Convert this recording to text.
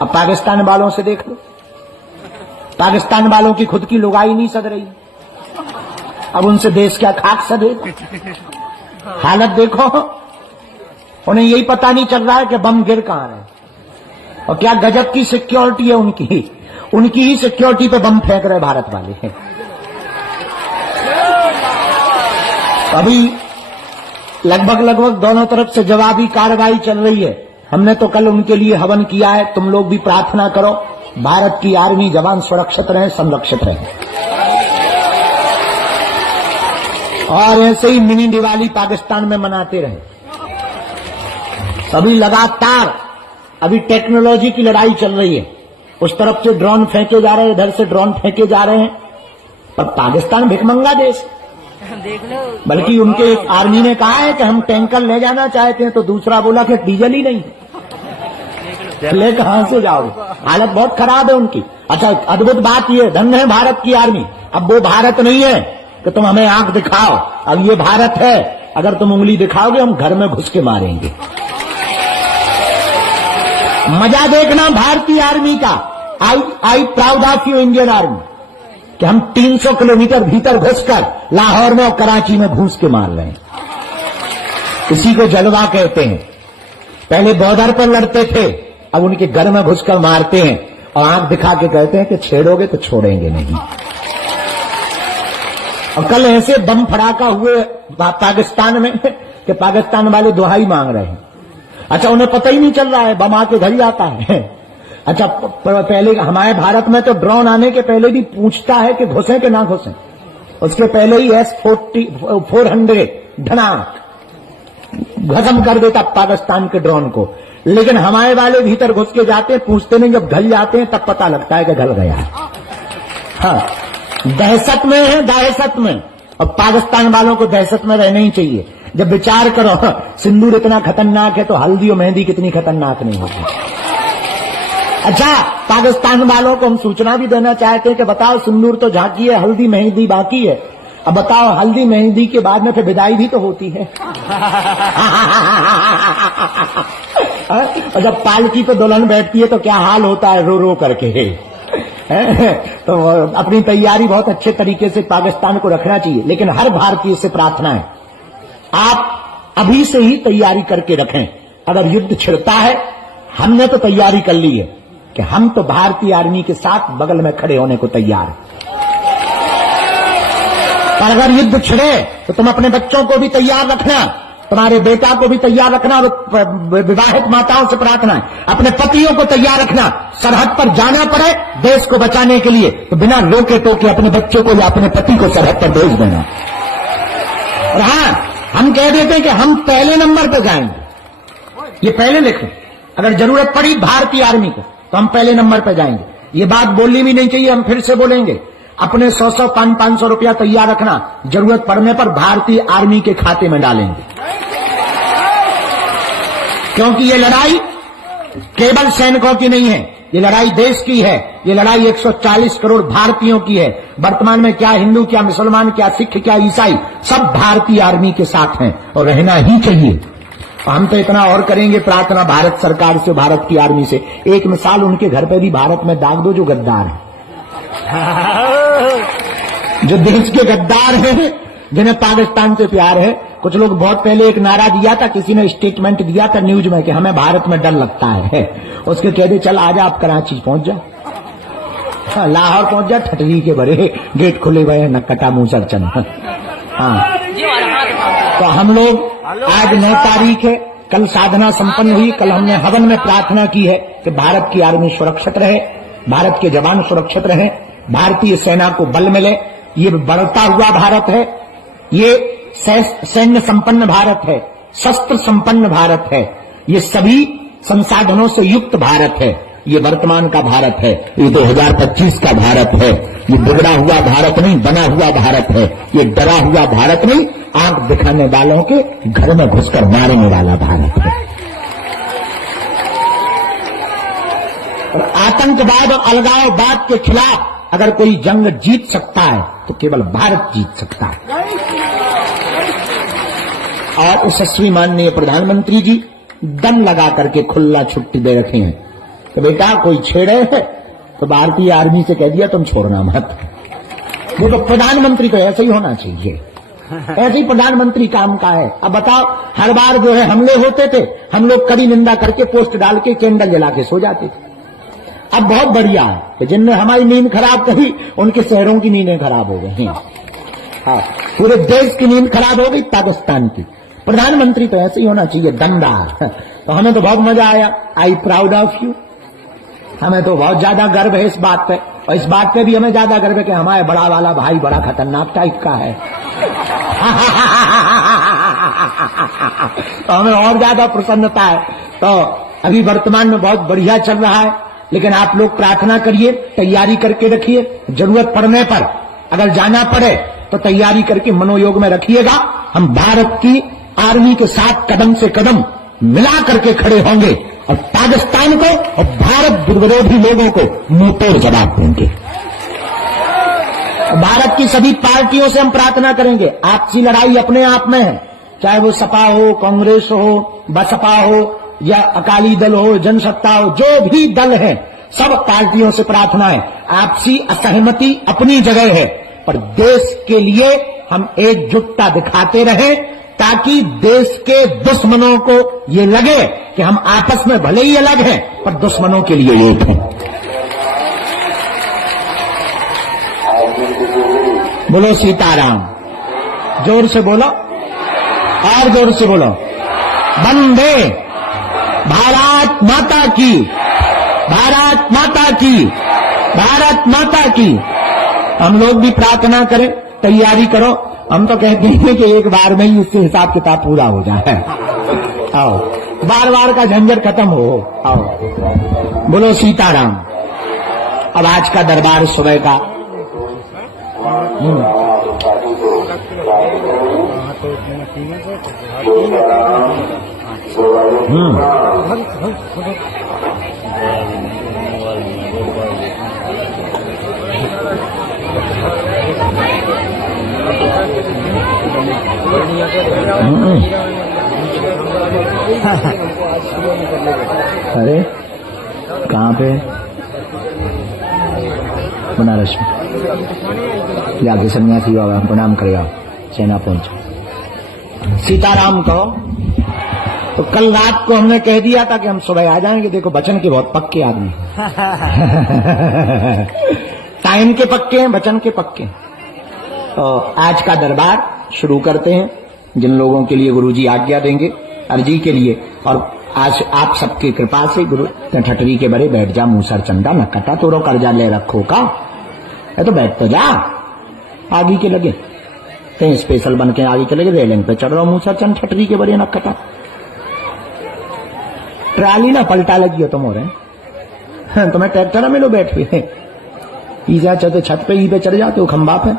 अब पाकिस्तान वालों से देख लो, पाकिस्तान वालों की खुद की लुगाई नहीं सद रही, अब उनसे देश क्या खाक सदेगा। हालत देखो, उन्हें यही पता नहीं चल रहा है कि बम गिर कहां रहे, और क्या गजब की सिक्योरिटी है उनकी ही सिक्योरिटी पे बम फेंक रहे भारत वाले हैं। अभी लगभग दोनों तरफ से जवाबी कार्रवाई चल रही है। हमने तो कल उनके लिए हवन किया है, तुम लोग भी प्रार्थना करो भारत की आर्मी जवान सुरक्षित रहे, संरक्षित रहे। और ऐसे ही मिनी दिवाली पाकिस्तान में मनाते रहे। अभी लगातार अभी टेक्नोलॉजी की लड़ाई चल रही है, उस तरफ से ड्रोन फेंके जा रहे हैं, इधर से ड्रोन फेंके जा रहे हैं, पर पाकिस्तान भिखमंगा देश देख लो। बल्कि उनके एक आर्मी ने कहा है कि हम टैंकर ले जाना चाहते हैं, तो दूसरा बोला कि डीजल ही नहीं, ले कहां से जाओ। हालत बहुत खराब है उनकी। अच्छा, अद्भुत बात यह, धन्य है भारत की आर्मी। अब वो भारत नहीं है कि तुम हमें आंख दिखाओ, अब ये भारत है, अगर तुम उंगली दिखाओगे हम घर में घुस के मारेंगे। मजा देखना भारतीय आर्मी का। I proud of you Indian army, कि हम 300 किलोमीटर भीतर घुसकर लाहौर में और कराची में घुस के मार रहे हैं। इसी को जलवा कहते हैं। पहले बॉर्डर पर लड़ते थे, अब उनके घर में घुसकर मारते हैं और आंख दिखा के कहते हैं कि छेड़ोगे तो छोड़ेंगे नहीं। और कल ऐसे बम फड़ाका हुए पाकिस्तान में कि पाकिस्तान वाले दुहाई मांग रहे हैं। अच्छा, उन्हें पता ही नहीं चल रहा है बम आके घर ही आता है। अच्छा, पहले हमारे भारत में तो ड्रोन आने के पहले भी पूछता है कि घुसे कि ना घुसे, उसके पहले ही S-400 धनाक खत्म कर देता पाकिस्तान के ड्रोन को। लेकिन हमारे वाले भीतर घुस के जाते हैं, पूछते नहीं, जब घल जाते हैं तब पता लगता है कि घल गया है। हाँ, दहशत में है, दहशत में। और पाकिस्तान वालों को दहशत में रहना ही चाहिए। जब विचार करो सिंदूर इतना खतरनाक है तो हल्दी और मेहंदी कितनी खतरनाक नहीं होगी। अच्छा, पाकिस्तान वालों को हम सूचना भी देना चाहते हैं कि बताओ, सिंदूर तो झांकी है, हल्दी मेहंदी बाकी है, अब बताओ हल्दी मेहंदी के बाद में फिर विदाई भी तो होती है। और जब पालकी पे दुल्हन बैठती है तो क्या हाल होता है, रो रो करके। तो अपनी तैयारी बहुत अच्छे तरीके से पाकिस्तान को रखना चाहिए। लेकिन हर भारतीय से प्रार्थना है, आप अभी से ही तैयारी करके रखें। अगर युद्ध छिड़ता है, हमने तो तैयारी कर ली है कि हम तो भारतीय आर्मी के साथ बगल में खड़े होने को तैयार हैं। पर अगर युद्ध छिड़े तो तुम अपने बच्चों को भी तैयार रखना, तुम्हारे बेटा को भी तैयार रखना। और विवाहित माताओं से प्रार्थना है, अपने पतियों को तैयार रखना। सरहद पर जाना पड़े देश को बचाने के लिए तो बिना रोके टोके अपने बच्चों को या अपने पति को सरहद पर भेज देना। और हाँ, हम कह देते हैं कि हम पहले नंबर पर जाएंगे, ये पहले लिखें। अगर जरूरत पड़ी भारतीय आर्मी को तो हम पहले नंबर पर जाएंगे। ये बात बोलनी भी नहीं चाहिए, हम फिर से बोलेंगे। अपने 100-100, 500 रुपया तैयार रखना, जरूरत पड़ने पर भारतीय आर्मी के खाते में डालेंगे। क्योंकि ये लड़ाई केवल सैनिकों की नहीं है, ये लड़ाई देश की है। ये लड़ाई 140 करोड़ भारतीयों की है। वर्तमान में क्या हिंदू, क्या मुसलमान, क्या सिख, क्या ईसाई, सब भारतीय आर्मी के साथ हैं और रहना ही चाहिए। हम तो इतना और करेंगे प्रार्थना भारत सरकार से, भारत की आर्मी से। एक मिसाल, उनके घर पे भी भारत में दाग दो जो गद्दार है, जो देश के गद्दार हैं, जिन्हें पाकिस्तान से प्यार है। कुछ लोग बहुत पहले एक नारा दिया था, किसी ने स्टेटमेंट दिया था न्यूज में कि हमें भारत में डर लगता है। उसके कह दे, चल आजा आप कराची पहुंच जा, लाहौर पहुंच जा, ठटरी के बड़े गेट खुले हुए हैं, नक्कटा मुंह सर चन। हाँ, तो हम लोग आज 9 तारीख है, कल साधना संपन्न हुई। कल हमने हवन में प्रार्थना की है कि भारत की आर्मी सुरक्षित रहे, भारत के जवान सुरक्षित रहे, भारतीय सेना को बल मिले। ये बढ़ता हुआ भारत है, ये सैन्य संपन्न भारत है, शस्त्र संपन्न भारत है, ये सभी संसाधनों से युक्त भारत है। ये वर्तमान का भारत है, ये 2025 का भारत है। ये बिगड़ा हुआ भारत नहीं, बना हुआ भारत है। ये डरा हुआ भारत नहीं, आंख दिखाने वालों के घर में घुसकर मारने वाला भारत है। और आतंकवाद और अलगाववाद के खिलाफ अगर कोई जंग जीत सकता है तो केवल भारत जीत सकता है। और यशस्वी माननीय प्रधानमंत्री जी दम लगा करके खुला छुट्टी दे रखे हैं तो बेटा कोई छेड़े है तो भारतीय आर्मी से कह दिया तुम छोड़ना मत। वो तो प्रधानमंत्री तो ऐसे ही होना चाहिए, ऐसे ही प्रधानमंत्री काम का है। अब बताओ, हर बार जो है हमले होते थे, हम लोग कड़ी निंदा करके पोस्ट डाल के कैंडल जला के सो जाते थे। अब बहुत बढ़िया है कि जिनने हमारी नींद खराब करी उनके शहरों की नींदें खराब हो गई। हाँ, पूरे देश की नींद खराब हो गई पाकिस्तान की। प्रधानमंत्री तो ऐसे ही होना चाहिए, दमदार। तो हमें तो बहुत मजा आया। I proud of you. हमें तो बहुत ज्यादा गर्व है इस बात पे, और इस बात पे भी हमें ज्यादा गर्व है कि हमारे बड़ा वाला भाई बड़ा खतरनाक टाइप का है। तो हमें और ज्यादा प्रसन्नता है। तो अभी वर्तमान में बहुत बढ़िया चल रहा है, लेकिन आप लोग प्रार्थना करिए, तैयारी करके रखिए। जरूरत पड़ने पर अगर जाना पड़े तो तैयारी करके मनोयोग में रखिएगा। हम भारत की आर्मी के साथ कदम से कदम मिला करके खड़े होंगे और पाकिस्तान को और भारत विरोधी लोगों को मुंहतोड़ जवाब देंगे। भारत की सभी पार्टियों से हम प्रार्थना करेंगे, आपसी लड़ाई अपने आप में है, चाहे वो सपा हो, कांग्रेस हो, बसपा हो या अकाली दल हो, जनसत्ता हो, जो भी दल है, सब पार्टियों से प्रार्थना है। आपसी असहमति अपनी जगह है, पर देश के लिए हम एकजुटता दिखाते रहें, ताकि देश के दुश्मनों को ये लगे कि हम आपस में भले ही अलग हैं पर दुश्मनों के लिए एक हैं। बोलो सीताराम। जोर से बोलो, और जोर से बोलो। वंदे भारत माता की, भारत माता की, भारत माता की। हम लोग भी प्रार्थना करें, तैयारी करो। हम तो कहते हैं कि एक बार में ही उससे हिसाब किताब पूरा हो जाए। आओ, बार बार का झंझट खत्म हो। आओ, बोलो सीताराम। अब आज का दरबार सुबह का अरे कहाँ पे? बनारस में जाके सन्यासी बाबा प्रणाम करेगा, सेना पहुंचो। सीताराम कहो। तो कल रात को हमने कह दिया था कि हम सुबह आ जाएंगे। देखो वचन के बहुत पक्के आदमी टाइम के पक्के हैं, वचन के पक्के। तो आज का दरबार शुरू करते हैं। जिन लोगों के लिए गुरुजी आज्ञा देंगे, अर्जी के लिए, और आज आप सबकी कृपा से गुरु ठटरी के बड़े बैठ जा, मूसर चंदा न कटा तोरो कर्जा ले रखो का है, तो बैठ तो जा। आगे के लगे कहीं स्पेशल बन के आगे के लगे, रेलिंग पे चढ़ रहा हूं, मूसर चंद ठटरी के बड़े न कटा। ट्राली ना पलटा लगी हो तुम हो रहे तुम्हें ट्रैक्टर में लो बैठ हुए, ईजा चढ़ते छत पे ही पे चढ़ जाते हो, खंबा पे।